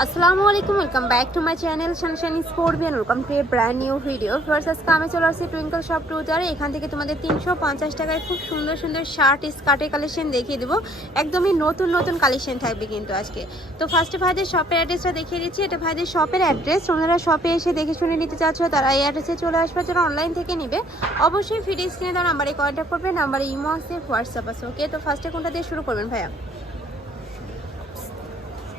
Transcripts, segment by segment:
আসসালামু আলাইকুম welcome back to my channel sunshine sport ভিয়ান welcome to a brand new video first আজকে আমি চলে আসছি টুইঙ্কল শপ টুজারে এখান থেকে তোমাদের তিনশো পঞ্চাশ টাকায় খুব সুন্দর সুন্দর শার্ট স্কার্টের কালেকশন দেখিয়ে দেবো। একদমই নতুন নতুন কালেকশন থাকবে কিন্তু আজকে। তো ফার্স্টে ভাইদের শপের অ্যাড্রেসটা দেখিয়ে দিচ্ছি। এটা ভাইদের শপের অ্যাড্রেস ওনারা শপে এসে দেখে শুনে নিতে চাচ্ছ, তারা এই অ্যাড্রেসে চলে আসবে, যারা অনলাইন থেকে নিবে। অবশ্যই ভিডিও স্ক্রিনে তার নাম্বারে কন্ট্যাক্ট করবে নাম্বারে ইমো আছে হোয়াটসঅ্যাপ আছে ওকে তো ফার্স্টে কোনটা দিয়ে শুরু করবেন, ভাইয়া?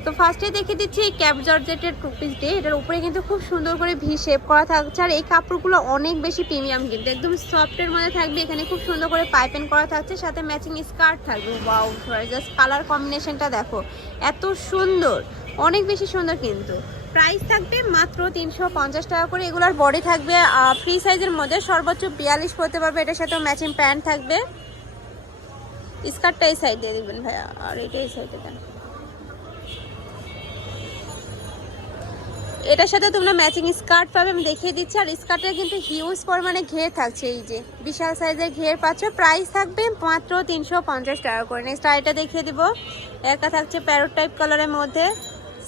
তো ফার্স্টে দেখে দিচ্ছি এই ক্যাপ জর্জেটের টু। পিস ডে এটার উপরে কিন্তু খুব সুন্দর করে ভি শেপ করা থাকছে। আর এই কাপড়গুলো অনেক বেশি প্রিমিয়াম কিন্তু। একদম সফটের মধ্যে থাকবে। এখানে খুব সুন্দর করে পাইপেন করা থাকছে। সাথে ম্যাচিং স্কার্ট থাকবে। ওয়াও জাস্ট কালার কম্বিনেশনটা দেখো। এত সুন্দর। অনেক বেশি সুন্দর কিন্তু। প্রাইস থাকবে মাত্র তিনশো পঞ্চাশ টাকা করে। এগুলোর বডি থাকবে ফ্রি সাইজের মধ্যে। সর্বোচ্চ বিয়াল্লিশ পড়তে পারবে। এটার সাথেও ম্যাচিং প্যান্ট থাকবে। স্কার্টটা এই সাইড দিয়ে দিবেন ভাইয়া। আর এটা এই সাইডে দেন। এটার সাথে তোমরা ম্যাচিং স্কার্ট পাবে, আমি দেখিয়ে দিচ্ছি। আর স্কার্টের কিন্তু হিউজ পরিমাণে ঘের থাকছে, এই যে বিশাল সাইজের ঘের পাচ্ছ। প্রাইস থাকবে মাত্র তিনশো পঞ্চাশ টাকা করে। নেক্সট আইটা দেখিয়ে দিব। একটা থাকছে প্যারোট টাইপ কালারের মধ্যে।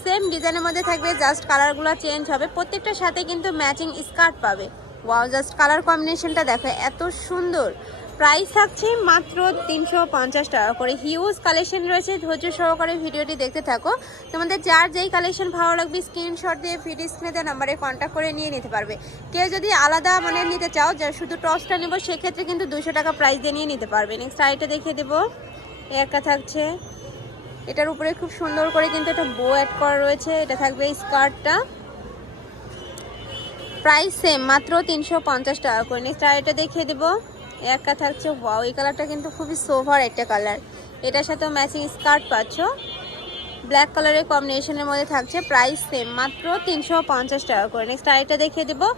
সেম ডিজাইনের মধ্যে থাকবে জাস্ট কালারগুলো চেঞ্জ হবে। প্রত্যেকটার সাথে কিন্তু ম্যাচিং স্কার্ট পাবে। ওয়াও জাস্ট কালার কম্বিনেশনটা দেখো, এত সুন্দর। প্রাইস থাকছে মাত্র তিনশো পঞ্চাশ টাকা করে। হিউজ কালেকশন রয়েছে, ধৈর্য সহকারে ভিডিওটি দেখতে থাকো। তোমাদের যার যেই কালেকশন ভালো লাগবে স্ক্রিনশট দিয়ে ভিডিও স্ক্রিনে নাম্বারে কন্ট্যাক্ট করে নিয়ে নিতে পারবে। কেউ যদি আলাদা মানে নিতে চাও যা শুধু টপসটা নেব, সেক্ষেত্রে কিন্তু দুশো টাকা প্রাইস দিয়ে নিয়ে নিতে পারবে। নেক্সট আইটা দেখিয়ে দেবো। একটা থাকছে। এটার উপরে খুব সুন্দর করে কিন্তু একটা বো অ্যাড করা রয়েছে। এটা থাকবে স্কার্টটা প্রাইস সেম মাত্র তিনশো পঞ্চাশ টাকা করে। নেক্সট আইটা দেখিয়ে দেবো। একটা থাকছে ওয়াও এই কালারটা কিন্তু খুবই সোভার একটা কালার। এটার সাথেও ম্যাচিং স্কার্ট পাচ্ছ। ব্ল্যাক কালারের কম্বিনেশনের মধ্যে থাকছে প্রাইস সেম মাত্র তিনশো পঞ্চাশ টাকা করে। নেক্সট আরেকটা দেখিয়ে দেবো।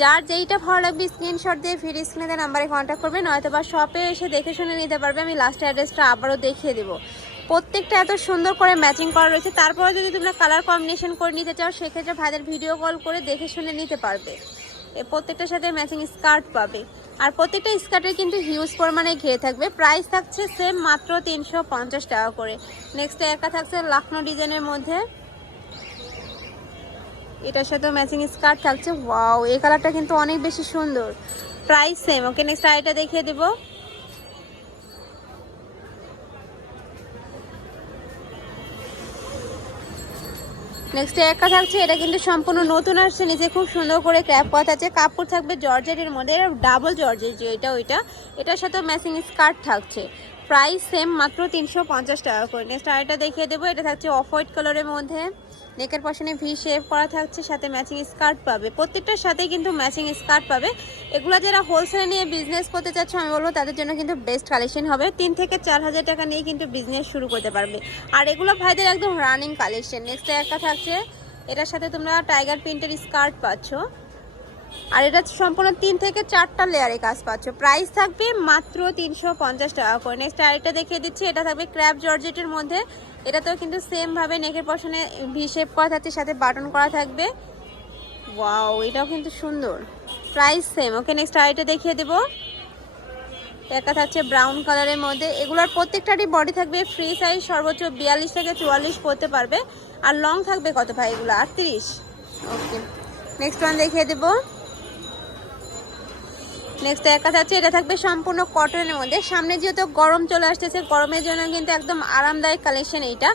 যার যেইটা ভালো লাগবে স্ক্রিনশট দিয়ে ফ্রি স্ক্রিনে নাম্বারে কন্ট্যাক্ট করবে, নয়তো বা শপে এসে দেখে শুনে নিতে পারবে। আমি লাস্ট অ্যাড্রেসটা আবারও দেখিয়ে দেবো। প্রত্যেকটা এত সুন্দর করে ম্যাচিং করা রয়েছে। তারপরে যদি তোমরা কালার কম্বিনেশন করে নিতে চাও, সেক্ষেত্রে ভাইদের ভিডিও কল করে দেখে শুনে নিতে পারবে। প্রত্যেকটার সাথে ম্যাচিং স্কার্ট পাবে। আর প্রত্যেকটা স্কার্টের কিন্তু হিউজ পরিমাণে ঘিরে থাকবে। প্রাইস থাকছে সেম মাত্র তিনশো পঞ্চাশ টাকা করে। নেক্সট একা থাকছে লাখনো ডিজাইনের মধ্যে। এটার সাথে ম্যাচিং স্কার্ট থাকছে। ওয়াও এই কালারটা কিন্তু অনেক বেশি সুন্দর। প্রাইস সেম ওকে নেক্সট আইটা দেখিয়ে দেবো। নেক্সট একটা থাকছে, এটা কিন্তু সম্পূর্ণ নতুন আসছে, নিচে খুব সুন্দর করে ক্র্যাপ করা আছে, কাপড় থাকবে জর্জেটের মধ্যে ডাবল জর্জেট যে, এটা ওইটা। এটার সাথে ম্যাচিং স্কার্ট থাকছে। প্রাইস সেম মাত্র তিনশো পঞ্চাশ টাকা করে। নেক্সট আরেকটা দেখিয়ে দেবো, এটা থাকছে অফ হোয়াইট কালারের মধ্যে। নেকের পশনে ভি শেপ করা থাকছে, সাথে ম্যাচিং স্কার্ট পাবে। প্রত্যেকটার সাথে কিন্তু ম্যাচিং স্কার্ট পাবে। এগুলো যারা হোলসেলে নিয়ে বিজনেস করতে চাচ্ছ, আমি বলব তাদের জন্য কিন্তু বেস্ট কালেকশন হবে। তিন থেকে চার হাজার টাকা নিয়ে কিন্তু বিজনেস শুরু করতে পারবে। আর এগুলো ভাইদের একদম রানিং কালেকশন নেক্সট একটা থাকছে, এটার সাথে তোমরা টাইগার প্রিন্টের স্কার্ট পাচ্ছ। আর এটা সম্পূর্ণ তিন থেকে চারটা লেয়ারে কাজ পাচ্ছ। প্রাইস থাকবে মাত্র তিনশো পঞ্চাশ টাকা করে। নেক্সট আরেকটা দেখিয়ে দিচ্ছি, এটা থাকবে ক্র্যাপ জর্জেটের মধ্যে। এটা তো কিন্তু সেমভাবে নেকের পশনে ভি শেপ করা থাকছে, সাথে বাটন করা থাকবে। ওয়াও এটাও কিন্তু সুন্দর। প্রাইস সেম ওকে নেক্সট আরেকটা দেখিয়ে দেবো। একটা থাকছে ব্রাউন কালারের মধ্যে। এগুলোর প্রত্যেকটারই বডি থাকবে ফ্রি সাইজ সর্বোচ্চ বিয়াল্লিশ থেকে চুয়াল্লিশ পড়তে পারবে। আর লং থাকবে কত ভাই এগুলো? আটত্রিশ। ওকে নেক্সট ওয়ান দেখিয়ে দেবো। নেক্সট একটা থাকছে এটা থাকবে সম্পূর্ণ কটনের মধ্যে। সামনে যেহেতু গরম চলে আসতেছে, গরমের জন্য কিন্তু একদম আরামদায়ক কালেকশন এইটা।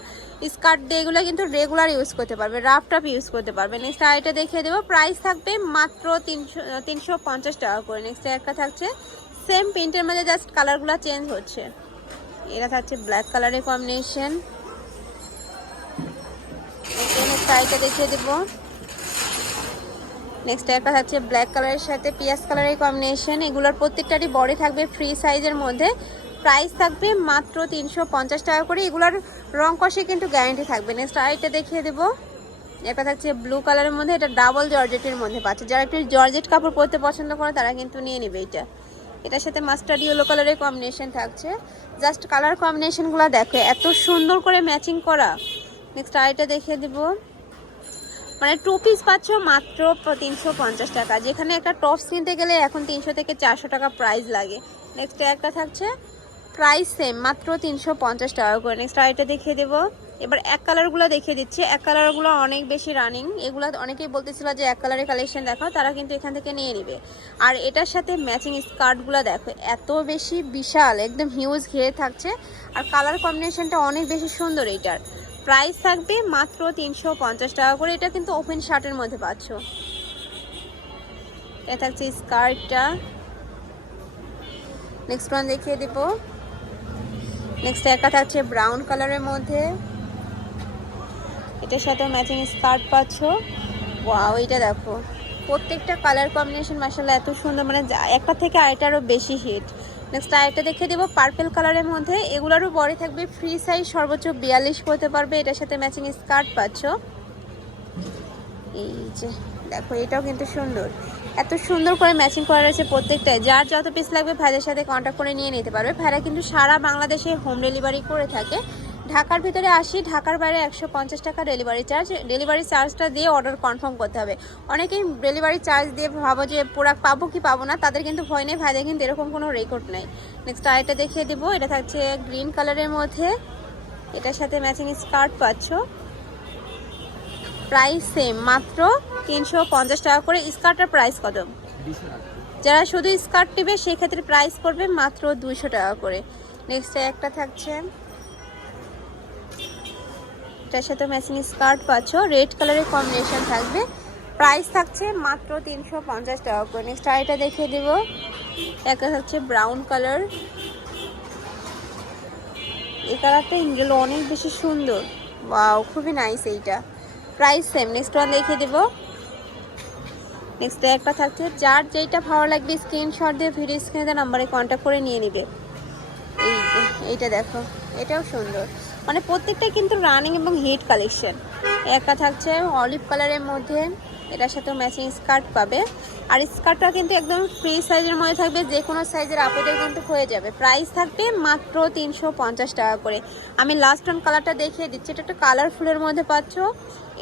স্কার্ট দিয়ে এগুলো কিন্তু রেগুলার ইউজ করতে পারবে রাফ টাফ ইউজ করতে পারবে। নেক্সট আরেকটা দেখিয়ে দেবো প্রাইস থাকবে মাত্র তিনশো তিনশো পঞ্চাশ টাকা করে। নেক্সট একটা থাকছে সেম প্রিন্টের মধ্যে জাস্ট কালারগুলো চেঞ্জ হচ্ছে। এটা থাকছে ব্ল্যাক কালারের কম্বিনেশন আরেকটা দেখিয়ে দেবো। নেক্সট একটা থাকছে ব্ল্যাক কালারের সাথে পিয়াজ কালারের কম্বিনেশন এগুলোর প্রত্যেকটারই বডি থাকবে ফ্রি সাইজের মধ্যে। প্রাইস থাকবে মাত্র তিনশো পঞ্চাশ টাকা করে। এগুলোর রং কষে কিন্তু গ্যারান্টি থাকবে। নেক্সট আরেকটা দেখিয়ে দেবো। এটা থাকছে ব্লু কালারের মধ্যে এটা ডাবল জর্জেটের মধ্যে পাচ্ছে। যারা একটু জর্জেট কাপড় পরতে পছন্দ করে, তারা কিন্তু নিয়ে নেবে এটা। এটার সাথে মাস্টার্ড ইয়েলো কালারের কম্বিনেশন থাকছে। জাস্ট কালার কম্বিনেশনগুলো দেখো, এত সুন্দর করে ম্যাচিং করা। নেক্সট আরেকটা দেখিয়ে দেবো। মানে টু পিস পাচ্ছ মাত্র তিনশো পঞ্চাশ টাকা। যেখানে একটা টপস কিনতে গেলে এখন তিনশো থেকে চারশো টাকা প্রাইস লাগে। নেক্সট একটা থাকছে প্রাইস সেম মাত্র তিনশো পঞ্চাশ টাকা করে। নেক্সট আরেকটা দেখিয়ে দেবো। এবার এক কালারগুলো দেখিয়ে দিচ্ছি। এক কালারগুলো অনেক বেশি রানিং এগুলো অনেকেই বলতেছিল যে এক কালারের কালেকশন দেখাও, তারা কিন্তু এখান থেকে নিয়ে নেবে। আর এটার সাথে ম্যাচিং স্কার্টগুলো দেখো, এত বেশি বিশাল, একদম হিউজ ঘিরে থাকছে। আর কালার কম্বিনেশনটা অনেক বেশি সুন্দর এইটার। প্রাইস থাকবে মাত্র তিনশো পঞ্চাশ টাকা করে। এটা কিন্তু ওপেন শার্টের মধ্যে পাচ্ছ। এটা থাকছে স্কার্টটা নেক্সট ওয়ান দেখিয়ে দিব। নেক্সট একটা থাকছে ব্রাউন কালারের মধ্যে। এটার সাথে ম্যাচিং স্কার্ট পাচ্ছ। ওয়াও এটা দেখো। প্রত্যেকটা কালার কম্বিনেশন মাসাল্লাহ এত সুন্দর। মানে একটা থেকে আরেকটা আরেকটারও বেশি হিট নেক্সট আরেকটা দেখে দেবো পার্পেল কালারের মধ্যে। এগুলোরও বড় থাকবে ফ্রি সাইজ সর্বোচ্চ বিয়াল্লিশ করতে পারবে। এটার সাথে ম্যাচিং স্কার্ট পাচ্ছ। এই যে, দেখো, এটাও কিন্তু সুন্দর। এত সুন্দর করে ম্যাচিং করা রয়েছে প্রত্যেকটায় যার যত পিস লাগবে ভাইদের সাথে কন্ট্যাক্ট করে নিয়ে নিতে পারবে। ভাইরা কিন্তু সারা বাংলাদেশে হোম ডেলিভারি করে থাকে। ঢাকার ভিতরে আসি, ঢাকার বাইরে একশো পঞ্চাশ টাকা ডেলিভারি চার্জ ডেলিভারি চার্জটা দিয়ে অর্ডার কনফার্ম করতে হবে। অনেকেই ডেলিভারি চার্জ দিয়ে ভাবো যে প্রোডাক্ট পাবো কি পাবো না, তাদের কিন্তু ভয় নেই, ভাইদের কিন্তু এরকম কোনো রেকর্ড নেই। নেক্সট আরেকটা দেখিয়ে দেবো, এটা থাকছে গ্রিন কালারের মধ্যে। এটার সাথে ম্যাচিং স্কার্ট পাচ্ছ। প্রাইস সেম মাত্র তিনশো পঞ্চাশ টাকা করে। স্কার্টের প্রাইস কত? যারা শুধু স্কার্ট নেবে, সেক্ষেত্রে প্রাইস পড়বে মাত্র দুইশো টাকা করে। নেক্সট একটা থাকছে এটার সাথে ম্যাচিং স্কার্ট পাচ্ছ। রেড কালারের কম্বিনেশন থাকবে। প্রাইস থাকছে মাত্র তিনশো পঞ্চাশ টাকা করে। নেক্সট আরেকটা দেখিয়ে দেবো। একটা থাকছে ব্রাউন কালার এই কালারটা ইন্ডেল অনেক বেশি সুন্দর। ওয়াও খুবই নাইস এইটা। প্রাইস সেম নেক্সট ওয়ান দেখিয়ে দেবো। নেক্সট একটা থাকছে। যার যেইটা ভালো লাগবে স্ক্রিনশট দিয়ে ভিডিও স্ক্রিনে নাম্বারে কন্ট্যাক্ট করে নিয়ে নিবে। এই এইটা দেখো। এটাও সুন্দর। মানে প্রত্যেকটাই কিন্তু রানিং এবং হিট কালেকশন একটা থাকছে অলিভ কালারের মধ্যে, এটার সাথেও ম্যাচিং স্কার্ট পাবে। আর স্কার্টটা কিন্তু একদম ফ্রি সাইজের মধ্যে থাকবে যে কোনো সাইজের আপুদের কিন্তু হয়ে যাবে। প্রাইস থাকবে মাত্র তিনশো পঞ্চাশ টাকা করে। আমি লাস্ট অন কালারটা দেখিয়ে দিচ্ছি, এটা একটা কালারফুলের মধ্যে পাচ্ছ।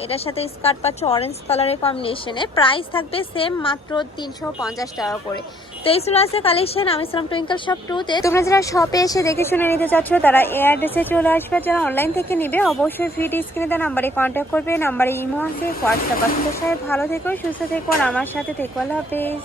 এটার সাথে স্কার্ট পাচ্ছ অরেঞ্জ কালারের কম্বিনেশনে প্রাইস থাকবে সেম মাত্র তিনশো পঞ্চাশ টাকা করে। তো এই ছিল আছে কালেকশন আমি ছিলাম টুইঙ্কল শপ টুতে তোমরা যারা শপে এসে দেখে শুনে নিতে চাচ্ছ, তারা এ অ্যাড্রেসে চলে আসবে। যারা অনলাইন থেকে নিবে, অবশ্যই ফ্রিটি স্ক্রিনে দেওয়া নাম্বারে কন্ট্যাক্ট করবে। নাম্বারে ইমো আছে হোয়াটসঅ্যাপ আছে। সাহেব ভালো থেকো, সুস্থ থেকো, আর আমার সাথে থেকো। আল্লাহ হাফেজ।